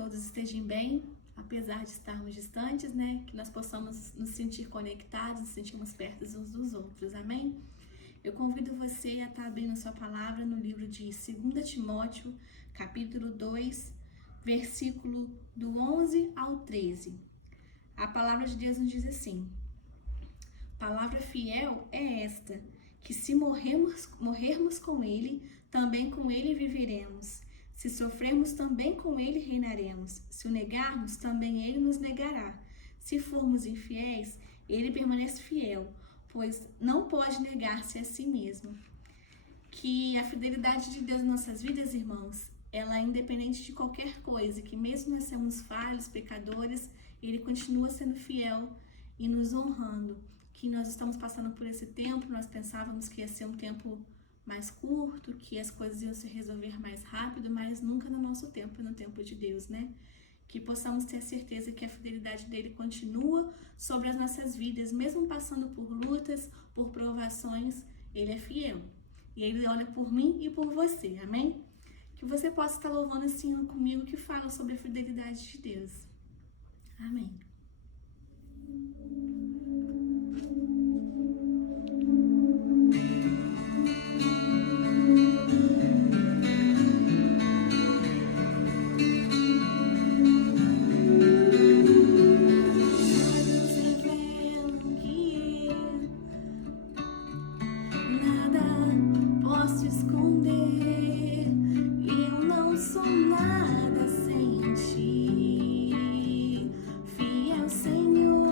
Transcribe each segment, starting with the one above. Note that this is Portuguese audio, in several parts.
todos estejam bem, apesar de estarmos distantes, né? Que nós possamos nos sentir conectados, nos sentirmos perto uns dos outros, amém? Eu convido você a estar abrindo sua palavra no livro de 2 Timóteo, capítulo 2, versículo do 11 ao 13. A palavra de Deus nos diz assim: palavra fiel é esta, que se morrermos com ele, também com ele viveremos. Se sofrermos, também com ele reinaremos. Se o negarmos, também ele nos negará. Se formos infiéis, ele permanece fiel, pois não pode negar-se a si mesmo. Que a fidelidade de Deus em nossas vidas, irmãos, ela é independente de qualquer coisa, que mesmo nós somos falhos, pecadores, ele continua sendo fiel e nos honrando. Que nós estamos passando por esse tempo, nós pensávamos que ia ser um tempo mais curto, que as coisas iam se resolver mais rápido, mas nunca no nosso tempo, no tempo de Deus, né? Que possamos ter a certeza que a fidelidade dele continua sobre as nossas vidas, mesmo passando por lutas, por provações, ele é fiel. E ele olha por mim e por você, amém? Que você possa estar louvando esse hino comigo que fala sobre a fidelidade de Deus. Amém. Posso esconder, eu não sou nada sem ti, fiel Senhor.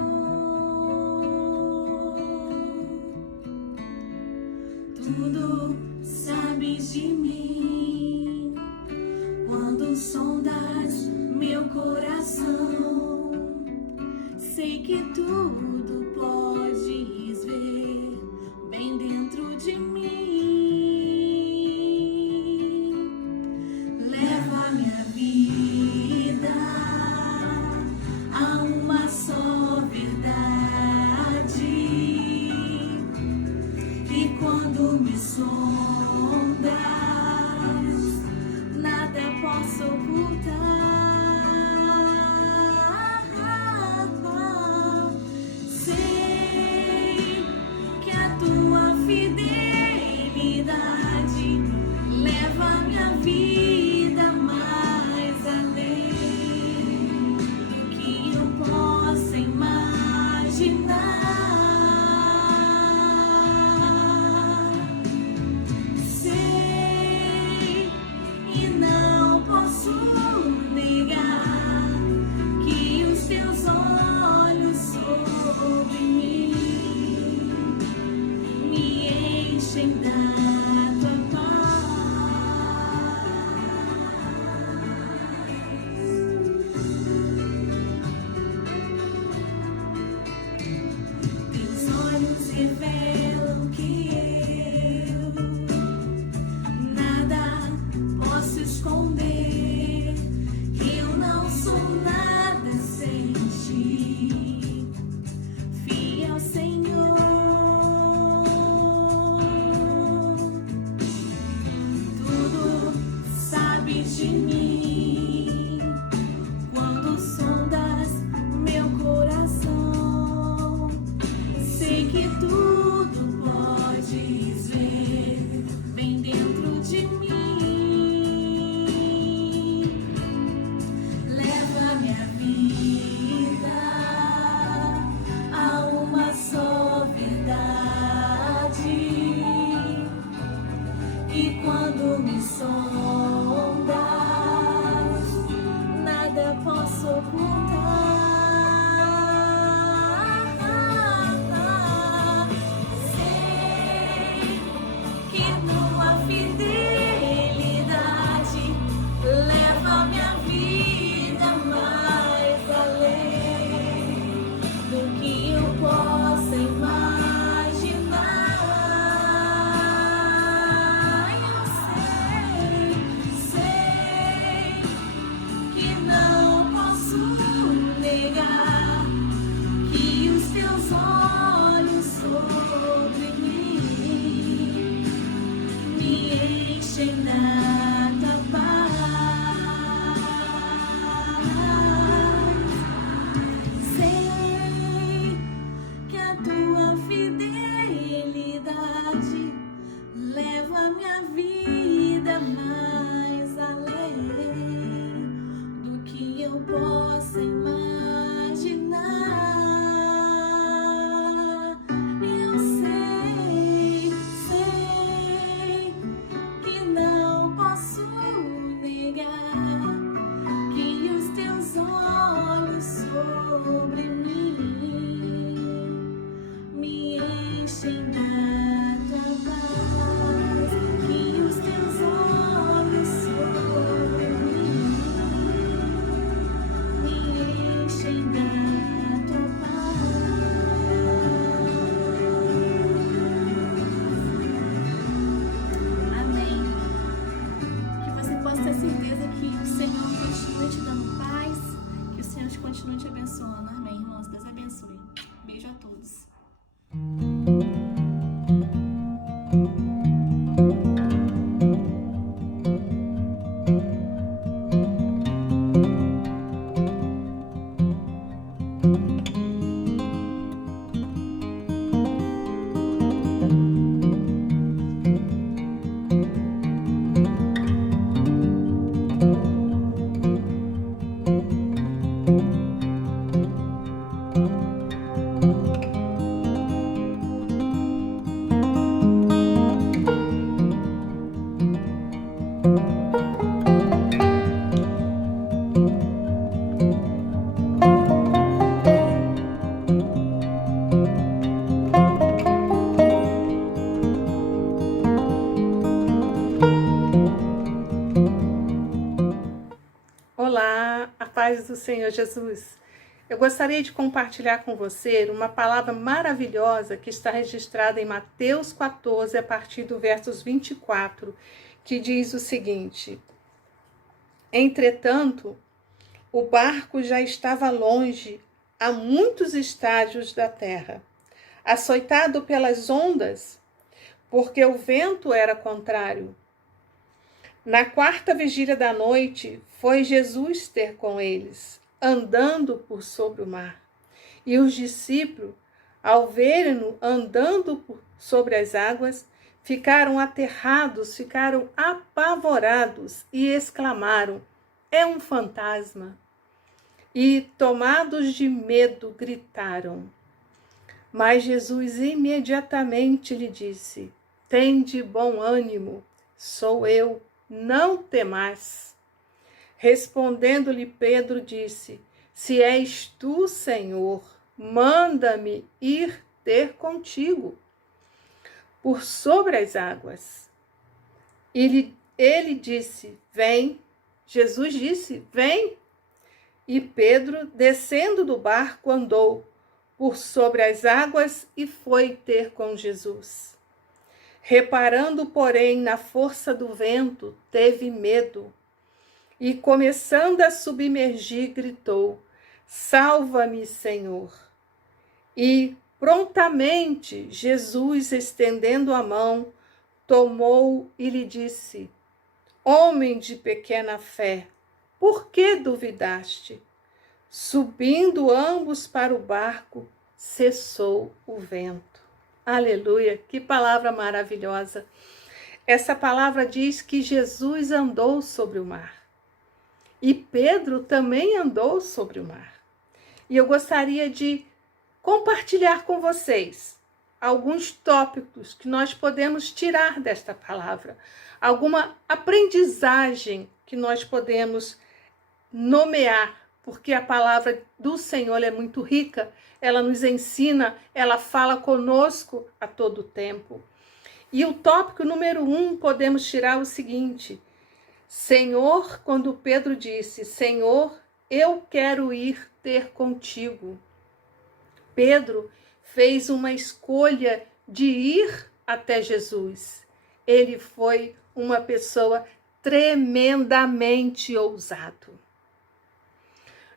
Tudo sabes de mim, quando sondas meu coração, sei que tudo podes ver bem dentro de mim. Quando me sondas, nada posso ocultar. Sei que a tua fidelidade leva minha vida mais além do que eu possa imaginar. Sobre mim, me enchem da tua paz. Teus olhos revelam que eu nada posso esconder, que eu não sou nada sem ti. Senhor, tudo sabes de mim, quando sondas meu coração, sei que tudo podes ver bem dentro de mim. Leva minha vida a uma só verdade, e quando me sondas, nada posso ocultar. Sei que tua fidelidade leva minha vida mais além do que eu possa imaginar. Eu sei que não posso negar que os teus olhos sobre mim me enchem da tua paz. possa imaginar. Eu sei que não posso negar que os teus olhos sobre mim me enchem da tua paz, que os teus olhos sobre mim me enchem da tua paz. Amém. Que você possa ter certeza que o Senhor continue te dando paz, que o Senhor continue te abençoando. Amém, irmãos. Deus abençoe. Beijo a todos. Olá, a paz do Senhor Jesus. Eu gostaria de compartilhar com você uma palavra maravilhosa que está registrada em Mateus 14, a partir do versos 24, que diz o seguinte: Entretanto, o barco já estava longe, a muitos estádios da terra, açoitado pelas ondas, porque o vento era contrário. Na quarta vigília da noite, foi Jesus ter com eles, andando por sobre o mar. E os discípulos, ao verem-no andando sobre as águas, ficaram aterrados, ficaram apavorados e exclamaram: é um fantasma! E, tomados de medo, gritaram. Mas Jesus imediatamente lhe disse: tende bom ânimo, sou eu, não temais. Respondendo-lhe Pedro, disse: se és tu, Senhor, manda-me ir ter contigo por sobre as águas. Ele disse: vem. Jesus disse: vem. E Pedro, descendo do barco, andou por sobre as águas e foi ter com Jesus. Reparando, porém, na força do vento, teve medo. E, começando a submergir, gritou: salva-me, Senhor. E, prontamente, Jesus, estendendo a mão, tomou e lhe disse: homem de pequena fé, por que duvidaste? Subindo ambos para o barco, cessou o vento. Aleluia, que palavra maravilhosa. Essa palavra diz que Jesus andou sobre o mar. E Pedro também andou sobre o mar. E eu gostaria de compartilhar com vocês alguns tópicos que nós podemos tirar desta palavra, alguma aprendizagem que nós podemos nomear, porque a palavra do Senhor é muito rica, ela nos ensina, ela fala conosco a todo tempo. E o tópico número 1, podemos tirar o seguinte: Senhor, quando Pedro disse: Senhor, eu quero ir ter contigo. Pedro fez uma escolha de ir até Jesus. Ele foi uma pessoa tremendamente ousado.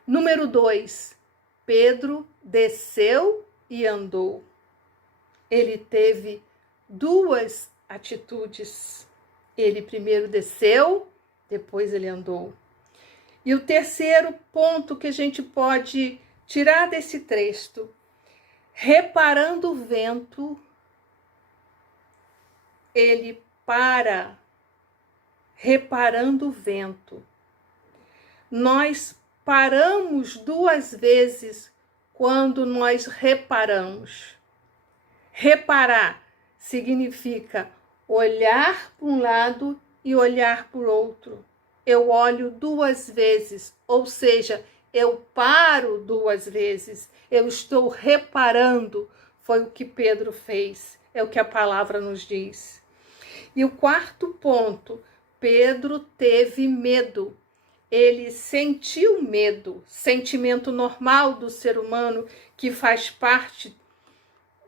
Número 2, Pedro desceu e andou. Ele teve duas atitudes. Ele primeiro desceu, depois ele andou. E o terceiro ponto que a gente pode tirar desse texto: reparando o vento, ele para. Reparando o vento. Nós paramos 2 vezes quando nós reparamos. Reparar significa olhar para um lado e olhar para o outro. Eu olho 2 vezes, ou seja, eu paro 2 vezes. Eu estou reparando. Foi o que Pedro fez. É o que a palavra nos diz. E o 4º ponto, Pedro teve medo. Ele sentiu medo, sentimento normal do ser humano que faz parte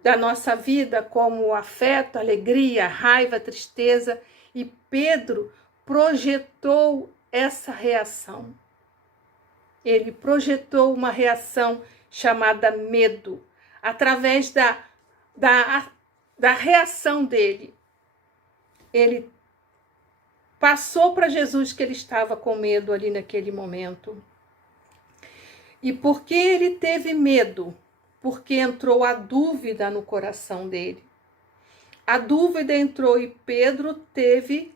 da nossa vida, como o afeto, alegria, raiva, tristeza. E Pedro projetou essa reação. Ele projetou uma reação chamada medo, através da reação dele. Ele passou para Jesus que ele estava com medo ali naquele momento. E por que ele teve medo? Porque entrou a dúvida no coração dele. A dúvida entrou e Pedro teve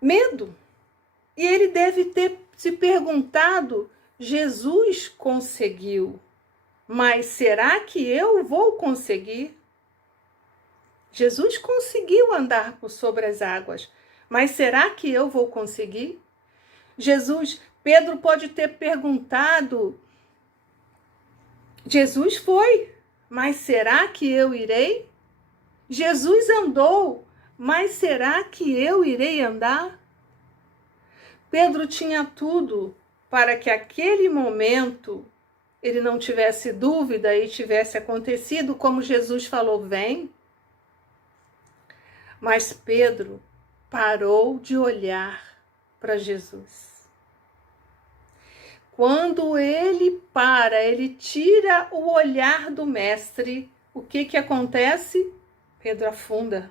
medo. E ele deve ter se perguntado: Jesus conseguiu, mas será que eu vou conseguir? Jesus conseguiu andar por sobre as águas, mas será que eu vou conseguir? Pedro pode ter perguntado: Jesus foi, mas será que eu irei? Jesus andou, mas será que eu irei andar? Pedro tinha tudo para que aquele momento ele não tivesse dúvida e tivesse acontecido como Jesus falou: vem. Mas Pedro parou de olhar para Jesus. Quando ele ele tira o olhar do mestre, o que acontece? Pedro afunda.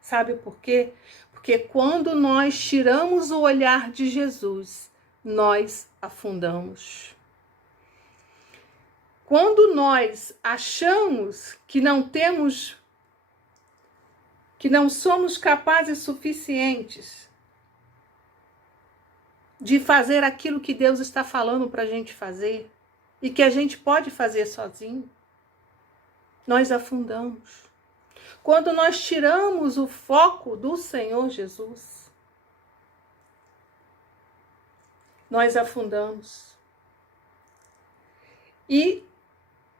Sabe por quê? Porque quando nós tiramos o olhar de Jesus, nós afundamos. Quando nós achamos que não somos capazes suficientes de fazer aquilo que Deus está falando para a gente fazer e que a gente pode fazer sozinho, nós afundamos. Quando nós tiramos o foco do Senhor Jesus, nós afundamos. E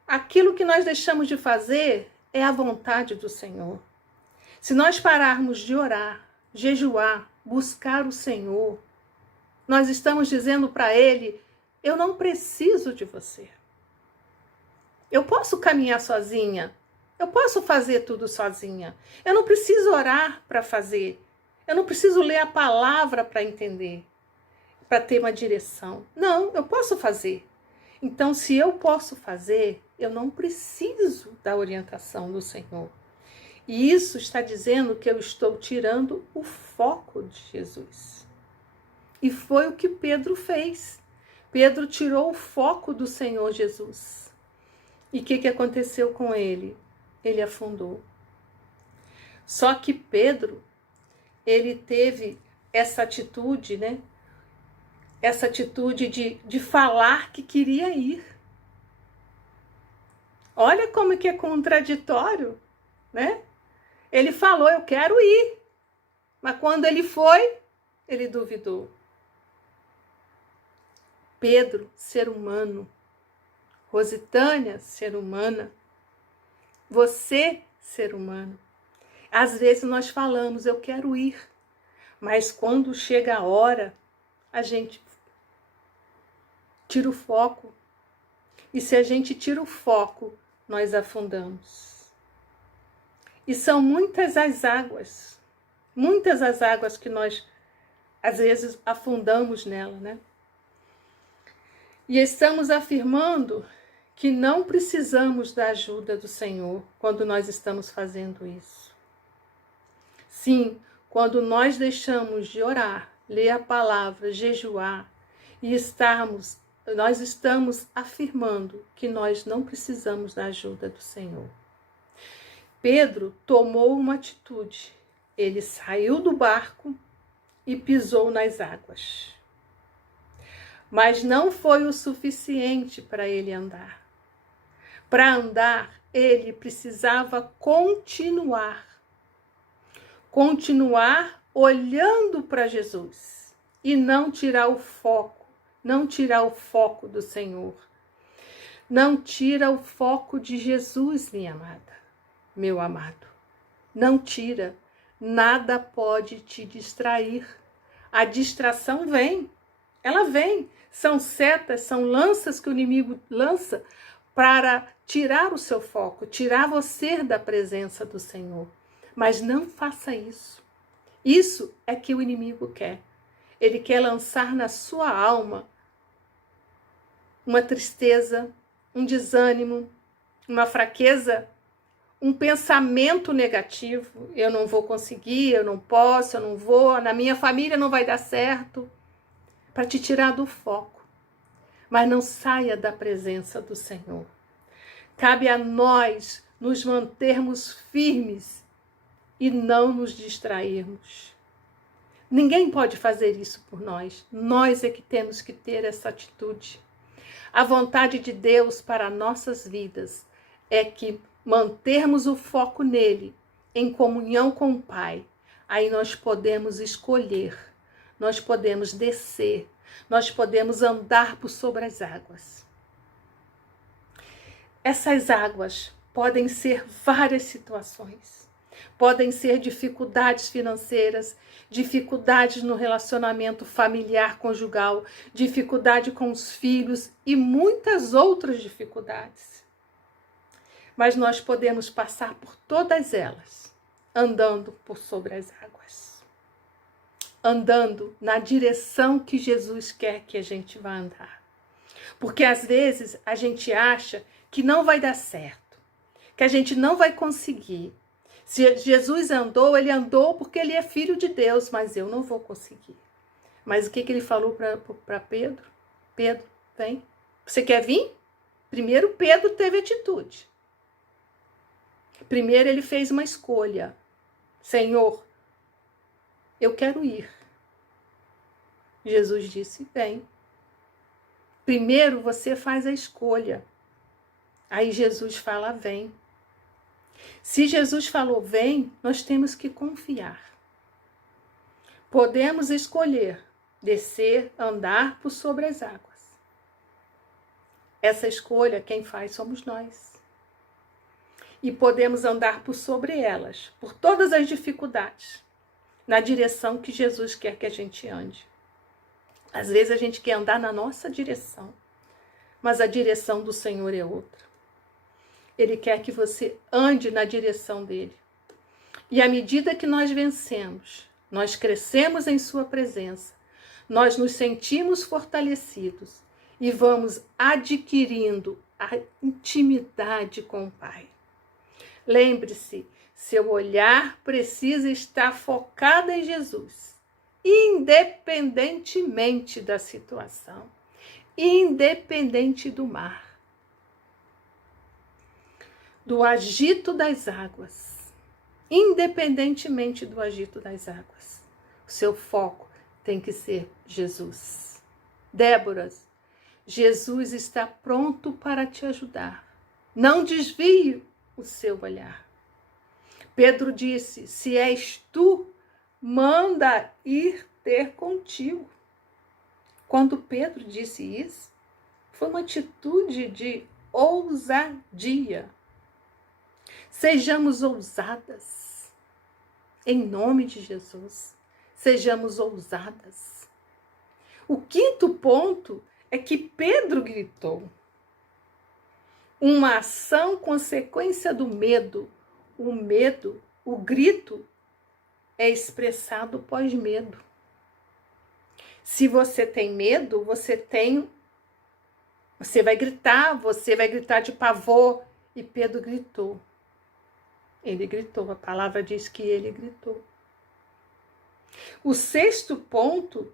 aquilo que nós deixamos de fazer é a vontade do Senhor. Se nós pararmos de orar, jejuar, buscar o Senhor, nós estamos dizendo para Ele: eu não preciso de você. Eu posso caminhar sozinha. Eu posso fazer tudo sozinha. Eu não preciso orar para fazer. Eu não preciso ler a palavra para entender, para ter uma direção. Não, eu posso fazer. Então, se eu posso fazer, eu não preciso da orientação do Senhor. E isso está dizendo que eu estou tirando o foco de Jesus. E foi o que Pedro fez. Pedro tirou o foco do Senhor Jesus. E o que aconteceu com ele? Ele afundou. Só que Pedro, ele teve essa atitude, né? Essa atitude de falar que queria ir. Olha como que é contraditório, né? Ele falou: eu quero ir. Mas quando ele foi, ele duvidou. Pedro, ser humano. Rositânia, ser humana. Você, ser humano. Às vezes nós falamos: eu quero ir. Mas quando chega a hora, a gente tira o foco. E se a gente tira o foco, nós afundamos. E são muitas as águas que nós, às vezes, afundamos nela, né? E estamos afirmando que não precisamos da ajuda do Senhor quando nós estamos fazendo isso. Sim, quando nós deixamos de orar, ler a palavra, jejuar e nós estamos afirmando que nós não precisamos da ajuda do Senhor. Pedro tomou uma atitude. Ele saiu do barco e pisou nas águas. mas não foi o suficiente para ele andar. Para andar, ele precisava continuar olhando para Jesus e não tirar o foco do Senhor. Não tira o foco de Jesus, minha amada, meu amado. Não tira. Nada pode te distrair. A distração vem. Ela vem. São setas, são lanças que o inimigo lança para tirar o seu foco, tirar você da presença do Senhor. Mas não faça isso. Isso é que o inimigo quer. Ele quer lançar na sua alma uma tristeza, um desânimo, uma fraqueza, um pensamento negativo. Eu não vou conseguir, eu não posso, eu não vou, na minha família não vai dar certo. Para te tirar do foco. Mas não saia da presença do Senhor. Cabe a nós nos mantermos firmes e não nos distrairmos. Ninguém pode fazer isso por nós. Nós é que temos que ter essa atitude. A vontade de Deus para nossas vidas é que mantermos o foco nele, em comunhão com o Pai. Aí nós podemos escolher, nós podemos descer, nós podemos andar por sobre as águas. Essas águas podem ser várias situações. Podem ser dificuldades financeiras, dificuldades no relacionamento familiar, conjugal, dificuldade com os filhos e muitas outras dificuldades. Mas nós podemos passar por todas elas, andando por sobre as águas. Andando na direção que Jesus quer que a gente vá andar. Porque às vezes a gente acha que não vai dar certo, que a gente não vai conseguir. Se Jesus andou, ele andou porque ele é filho de Deus, mas eu não vou conseguir. Mas o que ele falou para Pedro? Pedro, vem. Você quer vir? Primeiro Pedro teve atitude. Primeiro ele fez uma escolha. Senhor, eu quero ir. Jesus disse, vem. Primeiro você faz a escolha. Aí Jesus fala, vem. Se Jesus falou, vem, nós temos que confiar. Podemos escolher descer, andar por sobre as águas. Essa escolha, quem faz somos nós. E podemos andar por sobre elas, por todas as dificuldades, na direção que Jesus quer que a gente ande. Às vezes a gente quer andar na nossa direção, mas a direção do Senhor é outra. Ele quer que você ande na direção dele. E à medida que nós vencemos, nós crescemos em sua presença, nós nos sentimos fortalecidos e vamos adquirindo a intimidade com o Pai. Lembre-se, seu olhar precisa estar focado em Jesus, independentemente da situação, independente do mar, do agito das águas, independentemente do agito das águas. O seu foco tem que ser Jesus. Déboras, Jesus está pronto para te ajudar. Não desvie o seu olhar. Pedro disse, se és tu, manda ir ter contigo. Quando Pedro disse isso, foi uma atitude de ousadia. Sejamos ousadas. Em nome de Jesus, sejamos ousadas. O quinto ponto é que Pedro gritou. Uma ação consequência do medo. O medo, o grito, é expressado pós-medo. Se você tem medo, você vai gritar de pavor. E Pedro gritou. Ele gritou, a palavra diz que ele gritou. O sexto ponto,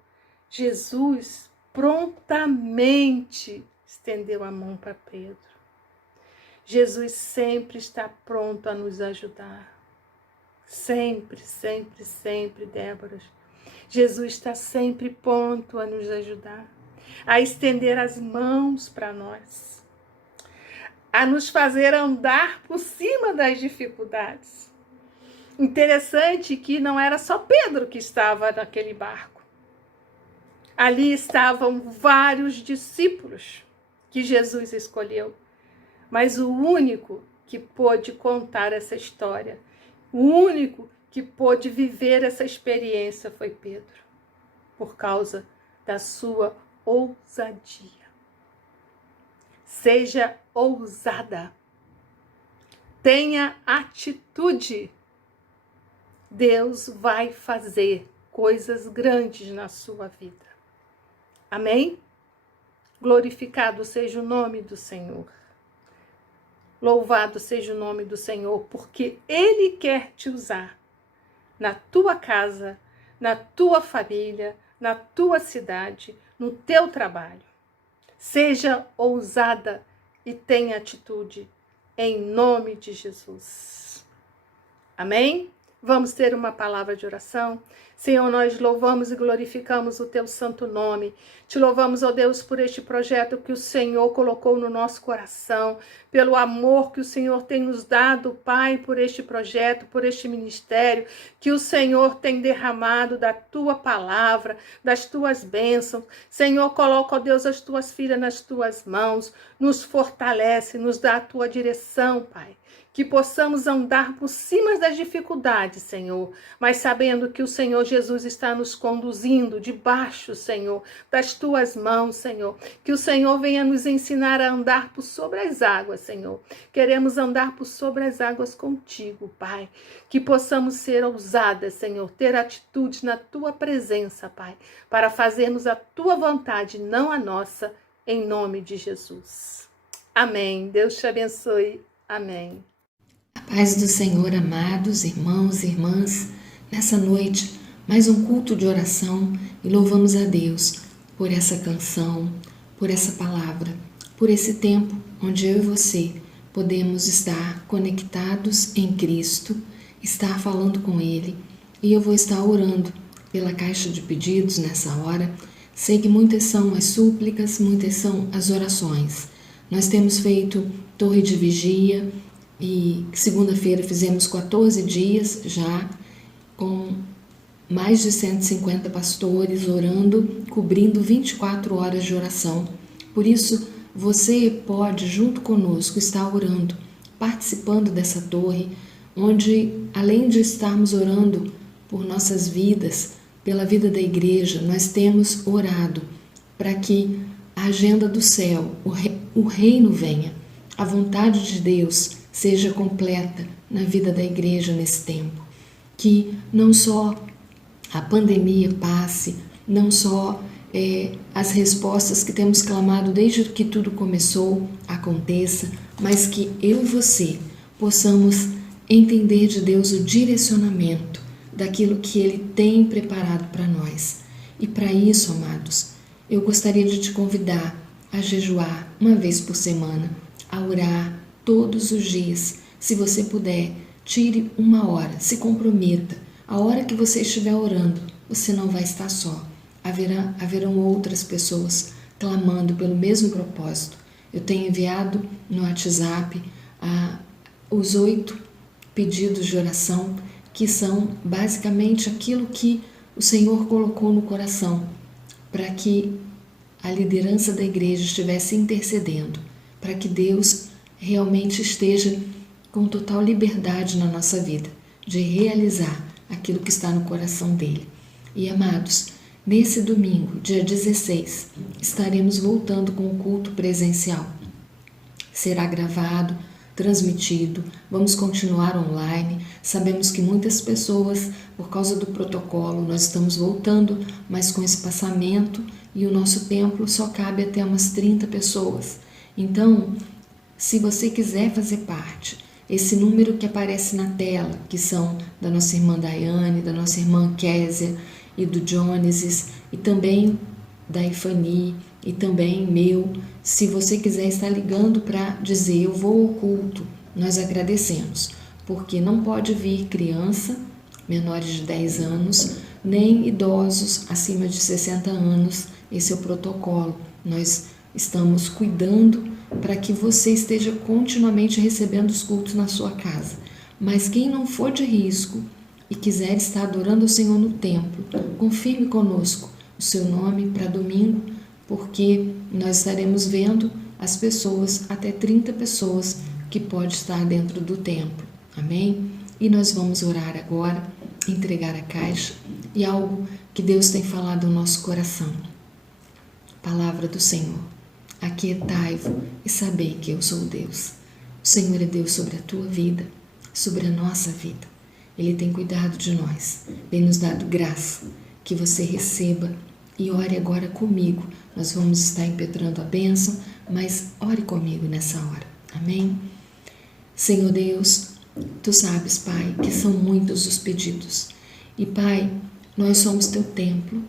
Jesus prontamente estendeu a mão para Pedro. Jesus sempre está pronto a nos ajudar. Sempre, sempre, sempre, Déboras. Jesus está sempre pronto a nos ajudar. a estender as mãos para nós, a nos fazer andar por cima das dificuldades. Interessante que não era só Pedro que estava naquele barco. Ali estavam vários discípulos que Jesus escolheu, mas o único que pôde contar essa história, o único que pôde viver essa experiência foi Pedro, por causa da sua ousadia. Seja ousada, tenha atitude. Deus vai fazer coisas grandes na sua vida. Amém? Glorificado seja o nome do Senhor. Louvado seja o nome do Senhor, porque Ele quer te usar na tua casa, na tua família, na tua cidade, no teu trabalho. Seja ousada e tenha atitude, em nome de Jesus. Amém? Vamos ter uma palavra de oração. Senhor, nós louvamos e glorificamos o teu santo nome. Te louvamos, ó Deus, por este projeto que o Senhor colocou no nosso coração, pelo amor que o Senhor tem nos dado, Pai, por este projeto, por este ministério, que o Senhor tem derramado da tua palavra, das tuas bênçãos. Senhor, coloca, ó Deus, as tuas filhas nas tuas mãos, nos fortalece, nos dá a tua direção, Pai. Que possamos andar por cima das dificuldades, Senhor, mas sabendo que o Senhor Jesus está nos conduzindo debaixo, Senhor, das tuas mãos, Senhor. Que o Senhor venha nos ensinar a andar por sobre as águas, Senhor. Queremos andar por sobre as águas contigo, Pai. Que possamos ser ousadas, Senhor, ter atitude na tua presença, Pai, para fazermos a tua vontade, não a nossa, em nome de Jesus. Amém. Deus te abençoe. Amém. A paz do Senhor, amados irmãos e irmãs, nessa noite, mais um culto de oração e louvamos a Deus por essa canção, por essa palavra, por esse tempo onde eu e você podemos estar conectados em Cristo, estar falando com Ele, e eu vou estar orando pela caixa de pedidos nessa hora. Sei que muitas são as súplicas, muitas são as orações. Nós temos feito torre de vigia, e segunda-feira fizemos 14 dias já, com mais de 150 pastores orando, cobrindo 24 horas de oração. Por isso, você pode, junto conosco, estar orando, participando dessa torre, onde, além de estarmos orando por nossas vidas, pela vida da igreja, nós temos orado para que a agenda do céu, o reino venha, a vontade de Deus seja completa na vida da igreja nesse tempo. Que não só a pandemia passe, não só as respostas que temos clamado desde que tudo começou aconteça, mas que eu e você possamos entender de Deus o direcionamento daquilo que Ele tem preparado para nós. E para isso, amados, eu gostaria de te convidar a jejuar uma vez por semana, a orar todos os dias. Se você puder, tire uma hora, se comprometa. A hora que você estiver orando, você não vai estar só. Haverão outras pessoas clamando pelo mesmo propósito. Eu tenho enviado no WhatsApp os 8 pedidos de oração, que são basicamente aquilo que o Senhor colocou no coração, para que a liderança da igreja estivesse intercedendo, para que Deus realmente esteja com total liberdade na nossa vida, de realizar aquilo que está no coração dele. E amados, nesse domingo, dia 16, estaremos voltando com o culto presencial. Será gravado, transmitido, vamos continuar online. Sabemos que muitas pessoas, por causa do protocolo, nós estamos voltando, mas com espaçamento, e o nosso templo só cabe até umas 30 pessoas. Então, se você quiser fazer parte, esse número que aparece na tela, que são da nossa irmã Daiane, da nossa irmã Késia e do Joneses, e também da Ifani, e também meu, se você quiser estar ligando para dizer eu vou ao culto, nós agradecemos, porque não pode vir criança, menores de 10 anos, nem idosos acima de 60 anos esse é o protocolo. Nós estamos cuidando para que você esteja continuamente recebendo os cultos na sua casa. Mas quem não for de risco e quiser estar adorando o Senhor no templo, confirme conosco o seu nome para domingo, porque nós estaremos vendo as pessoas, até 30 pessoas, que pode estar dentro do templo. Amém? E nós vamos orar agora, entregar a caixa e algo que Deus tem falado no nosso coração. Palavra do Senhor. Aquietai-vos e sabei que eu sou Deus. O Senhor é Deus sobre a tua vida, sobre a nossa vida. Ele tem cuidado de nós, tem nos dado graça, que você receba e ore agora comigo. Nós vamos estar impetrando a bênção, mas ore comigo nessa hora. Amém? Senhor Deus, Tu sabes, Pai, que são muitos os pedidos. E, Pai, nós somos Teu templo.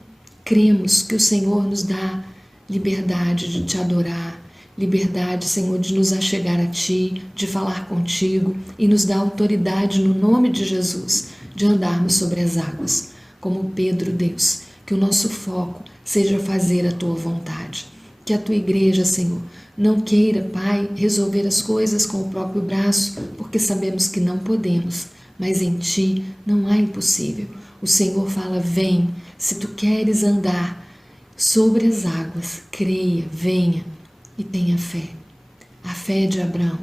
Cremos que o Senhor nos dá liberdade de Te adorar, liberdade, Senhor, de nos achegar a Ti, de falar contigo e nos dá autoridade no nome de Jesus, de andarmos sobre as águas. Como Pedro, Deus, que o nosso foco seja fazer a Tua vontade. Que a Tua igreja, Senhor, não queira, Pai, resolver as coisas com o próprio braço, porque sabemos que não podemos, mas em Ti não há impossível. O Senhor fala, vem, se Tu queres andar sobre as águas, creia, venha e tenha fé. A fé de Abraão.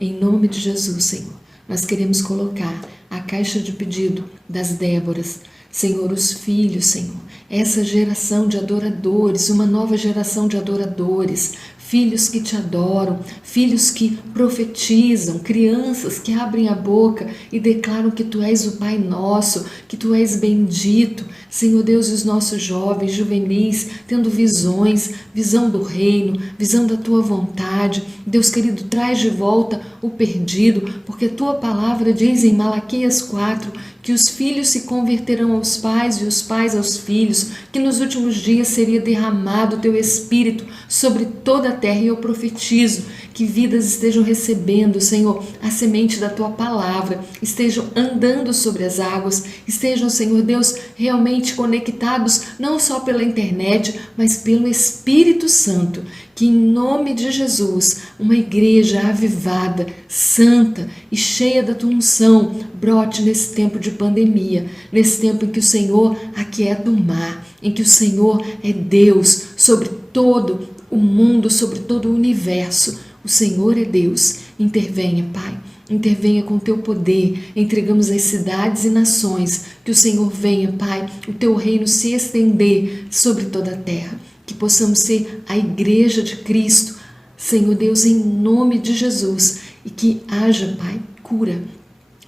Em nome de Jesus, Senhor, nós queremos colocar a caixa de pedido das Déboras, Senhor, os filhos, Senhor, essa geração de adoradores, uma nova geração de adoradores, filhos que Te adoram, filhos que profetizam, crianças que abrem a boca e declaram que Tu és o Pai nosso, que Tu és bendito. Senhor Deus, os nossos jovens, juvenis, tendo visões, visão do reino, visão da Tua vontade. Deus querido, traz de volta o perdido, porque Tua palavra diz em Malaquias 4 que os filhos se converterão aos pais e os pais aos filhos, que nos últimos dias seria derramado o Teu Espírito sobre toda a terra. E eu profetizo que vidas estejam recebendo, Senhor, a semente da Tua palavra, estejam andando sobre as águas, estejam, Senhor Deus, realmente conectados, não só pela internet, mas pelo Espírito Santo. Que em nome de Jesus, uma igreja avivada, santa e cheia da Tua unção brote nesse tempo de pandemia, nesse tempo em que o Senhor aquieta o mar, em que o Senhor é Deus sobre todo o mundo, sobre todo o universo. O Senhor é Deus. Intervenha, Pai. Intervenha com o Teu poder. Entregamos as cidades e nações. Que o Senhor venha, Pai, o Teu reino se estender sobre toda a terra. Que possamos ser a igreja de Cristo, Senhor Deus, em nome de Jesus. E que haja, Pai, cura.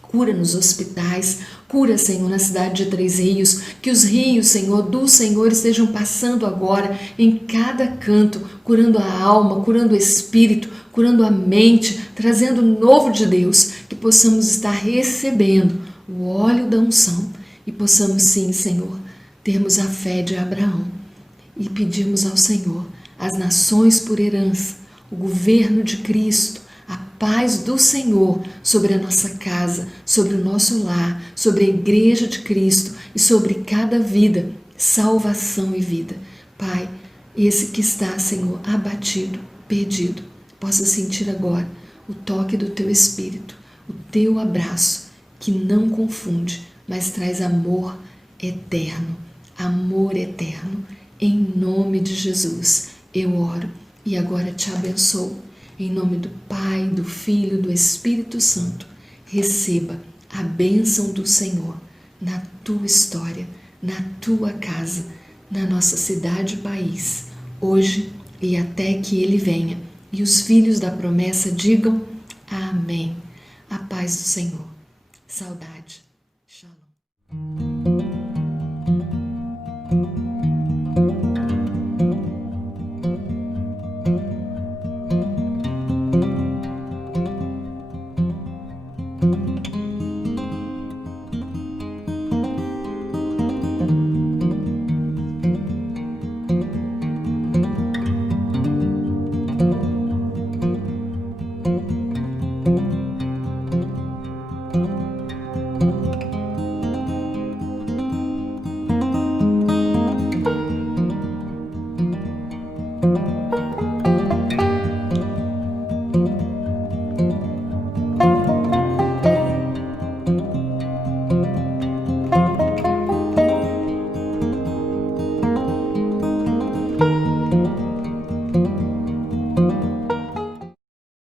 Cura nos hospitais, cura, Senhor, na cidade de Três Rios, que os rios, Senhor, do Senhor estejam passando agora em cada canto, curando a alma, curando o espírito, curando a mente, trazendo o novo de Deus, que possamos estar recebendo o óleo da unção e possamos sim, Senhor, termos a fé de Abraão e pedirmos ao Senhor as nações por herança, o governo de Cristo, a paz do Senhor sobre a nossa casa, sobre o nosso lar, sobre a igreja de Cristo e sobre cada vida, salvação e vida. Pai, esse que está, Senhor, abatido, perdido, possa sentir agora o toque do Teu Espírito, o Teu abraço, que não confunde, mas traz amor eterno, amor eterno. Em nome de Jesus, eu oro e agora Te abençoo. Em nome do Pai, do Filho, do Espírito Santo, receba a bênção do Senhor na tua história, na tua casa, na nossa cidade e país, hoje e até que Ele venha. E os filhos da promessa digam amém. A paz do Senhor. Saudade. Shalom.